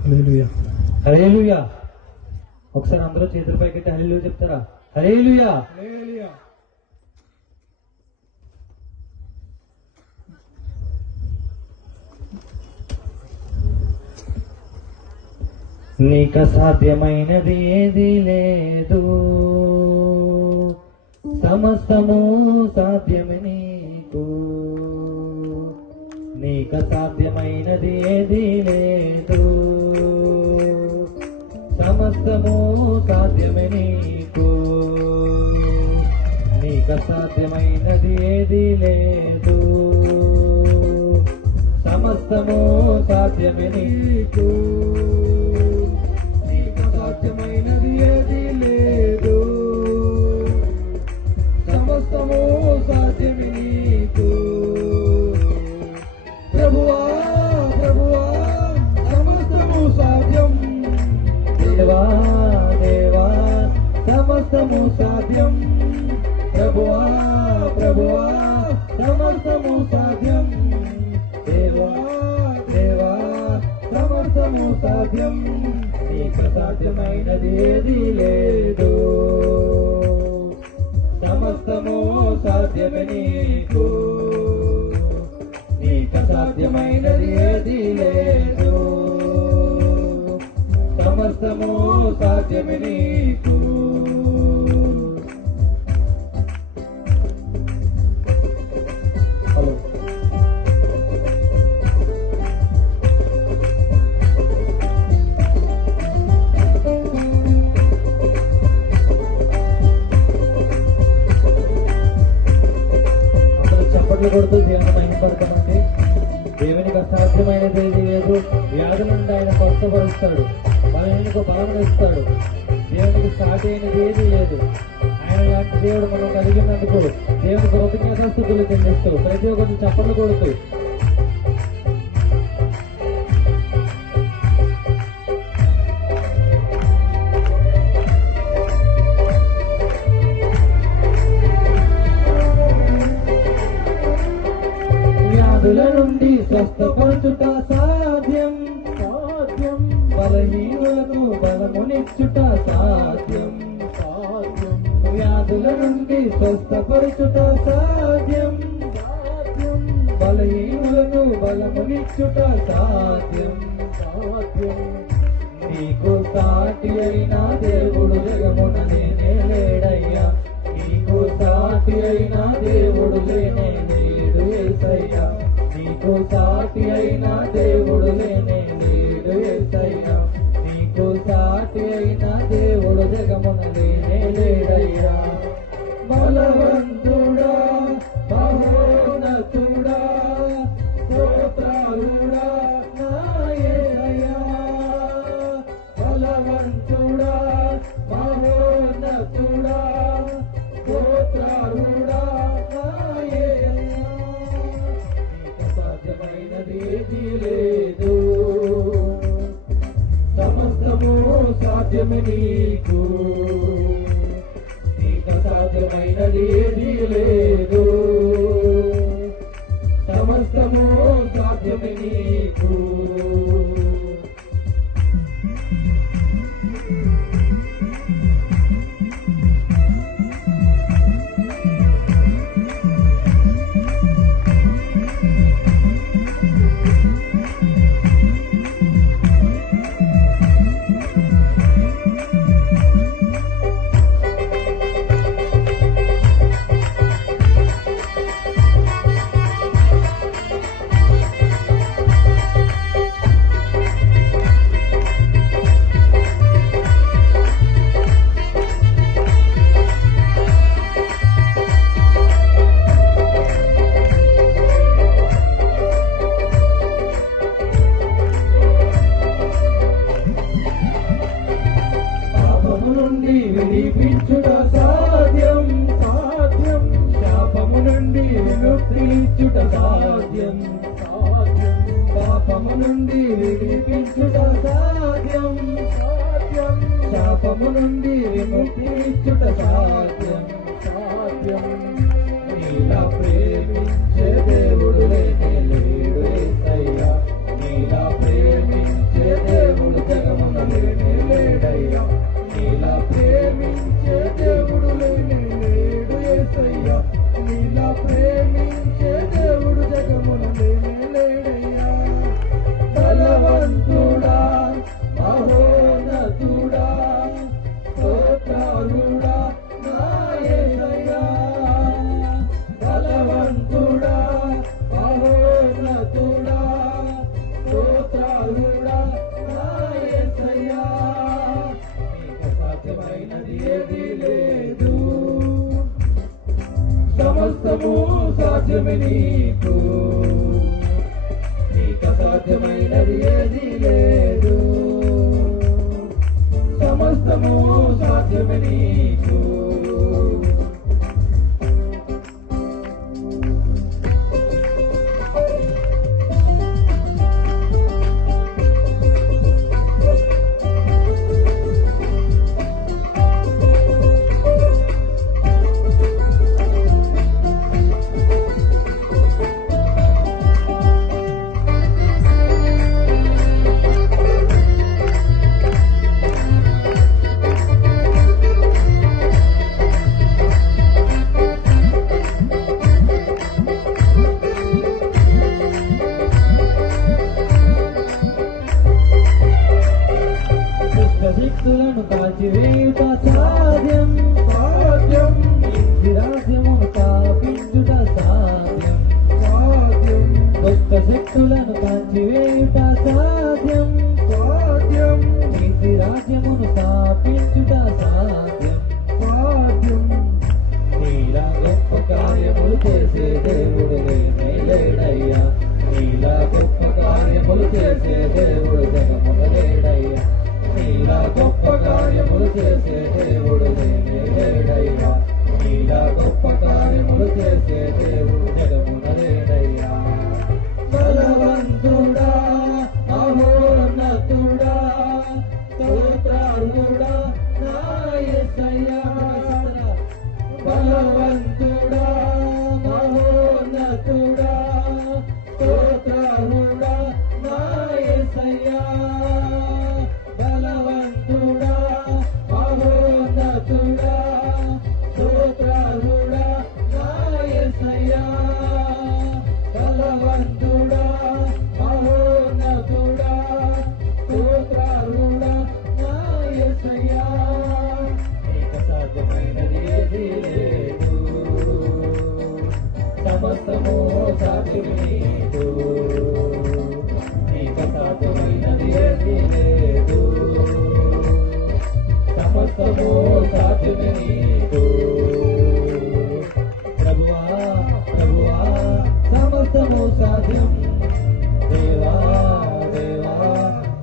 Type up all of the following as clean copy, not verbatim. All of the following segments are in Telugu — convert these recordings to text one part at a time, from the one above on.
హల్లెలూయా హల్లెలూయా. ఒకసారి అందరూ చేతుల పైకెట్టి హల్లెలూయా చెప్తారా? హల్లెలూయా హల్లెలూయా. నీకు సాధ్యమైనది ఏది లేదు, సమస్తము సాధ్యమే నీకు. నీకు సాధ్యమైనది ఏది లేదు, సమస్తము సాధ్యమే నీకు. నీకు సాధ్యమైనది ఏది లేదు, సమస్తము సాధ్యమే నీకు. నీకు సాధ్యమైనది ఏది లేదు, సమస్తము సాధ్యమే నీకు. ప్రభువా ప్రభువా సమస్తము సాధ్యం, దేవా దేవా సమస్తము సాధ్యం. ప్రభువా ప్రభువా సమస్తము సాధ్యం, దేవా దేవా సమస్తము సాధ్యం. నీకు సాధ్యమైనది ఏది లేదు, సమస్తము సాధ్యమే నీకు. నీకు సాధ్యమైనది ఏది లేదు, సమస్తము సాధ్యమే నీకు. చప్పట్లు కొడుతూ దేవుని మహిమపడతామండి. దేవునికి అసాధ్యమైనది ఏది లేదు. వ్యాధుల నుండి ఆయన స్వస్థపరుస్తాడు, బలహీనకు బలం ఇస్తాడు. దేవునికి సాటి అయినది ఏది లేదు. ఆయన లాంటి దేవుడు మనం కలిగినందుకు దేవుని కృతజ్ఞతాస్తుతులు చెల్లిస్తూ ప్రతి ఒక్కరిని చప్పట్లు కొడుతూ వ్యాధుల నుండి స్వస్థపరచుట సాధ్యం సాధ్యం, బలహీనులకు బలమునిచ్చుట సాధ్యం సాధ్యం. వ్యాధుల నుండి స్వస్థపరచుట సాధ్యం సాధ్యం, బలహీనులకు బలమునిచ్చుట సాధ్యం సాధ్యం. నీకు సాటి అయిన దేవుడు జగమున నేనే లేడయ్యా. నీకు సాటి అయిన దేవుడు లేనే లేడు యేసయ్యా. నీకు సాటి అయిన దేవుడు లేనే లేడు యేసయ్యా. నీకు సాటి అయిన దేవుడు జగమున లేనే లేడయ్యా. బలవంతుడా మహోన్నతుడా స్తోత్రాలుడా నా యేసయ్యా. బలవంతుడా మహోన్నతుడా స్తోత్రాలుడా నా యేసయ్యా. నీకు సాధ్యమైనది ఏది లేదు, సమస్తము సాధ్యమే నీకు. నీకు సాధ్యమైనది ఏది లేదు, సమస్తము సాధ్యమే నీకు. విడిపించుట సాధ్యం సాధ్యం, శాపము నుండి విముక్తించుట సాధ్యం సాధ్యం. పాపము నుండి విడిపించుట సాధ్యం సాధ్యం, సాధ్యం సాధ్యం నీలా ప్రేమించే దేవుడు లేనే లేడు యేసయ్యా నీలా ప్రేమించే దేవుడు జగమున లేనే లేడయ్యా నీలా ప్రేమించే దేవుడు లేనే లేడు యేసయ్యా నీలా ప్రేమించే దేవుడు జగమున లేనే లేడయ్యా బలవంతుడా మహోన్నతుడా స్తోత్రాలుడా నా యేసయ్యా బలవంతుడా మహోన్నతుడా స్తోత్రాలుడా నా యేసయ్యా నీకు సాధ్యమైనది ఏదీ లేదు సమస్తము సాధ్యమే నీకు నీకు సాధ్యమైనది ఏదీ లేదు సమస్తము సాధ్యమే నీకు శక్తులను కాల్చివేయుట సాధ్యం సాధ్యం ఇంటి రాజ్యమును స్థాపించుట సాధ్యం సాధ్యం దుష్ట శక్తులను కాల్చివేయుట సాధ్యం సాధ్యం ఇంటి రాజ్యమును స్థాపించుట సాధ్యం సాధ్యం నీలా గొప్ప కార్యములు చేసే దేవుడు లేనే లేడయ్యా నీలా గొప్ప కార్యములు చేసే దేవుడు జగమున లేడయ్యా నీలా గొప్ప కార్యములు చేసే దేవుడు లేనే లేడయ్యా నీలా గొప్ప కార్యములు చేసే దేవుడు జగమున లేడయ్యా బలవంతుడా మహోన్నతుడా స్తోత్రాలుడా నా యేసయ్యా బలవంతుడా మహోన్నతుడా స్తోత్రాలుడా నా యేసయ్యా బలవంతుడా మహోన్నతుడా స్తోత్రాలుడా నా యేసయ్యా బలవంతుడా మహోన్నతుడా స్తోత్రాలుడా నా యేసయ్యా నీకు సాధ్యమైనది ఏదీ లేదు సమస్తము సాధ్యమే నీకు నీకు సాధ్యమైనది ఏదీ లేదు సమస్తము సాధ్యమే నీకు ప్రభువా ప్రభువా సమస్తము సాధ్యం దేవా దేవా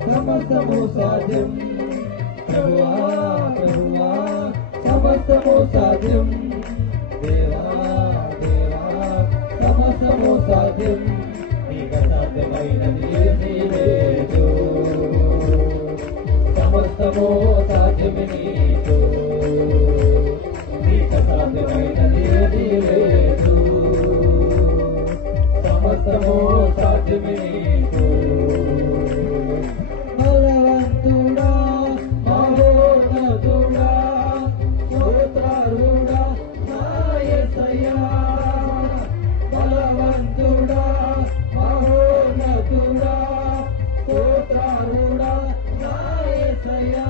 సమస్తము సాధ్యం ప్రభువా ప్రభువా సమస్తము సాధ్యం దేవా దేవా సమస్తము సాధ్యం నీకు సాధ్యమైనది ఏదీ లేదు సమస్తము సాధ్యమే నీకు నీకు సాధ్యమైనది ఏదీ లేదు సమస్తము సాధ్యమే నీకు బలవంతుడా మహోన్నతుడా స్తోత్రాలుడా నా యేసయ్యా బలవంతుడా మహోన్నతుడా స్తోత్రాలుడా నా యేసయ్యా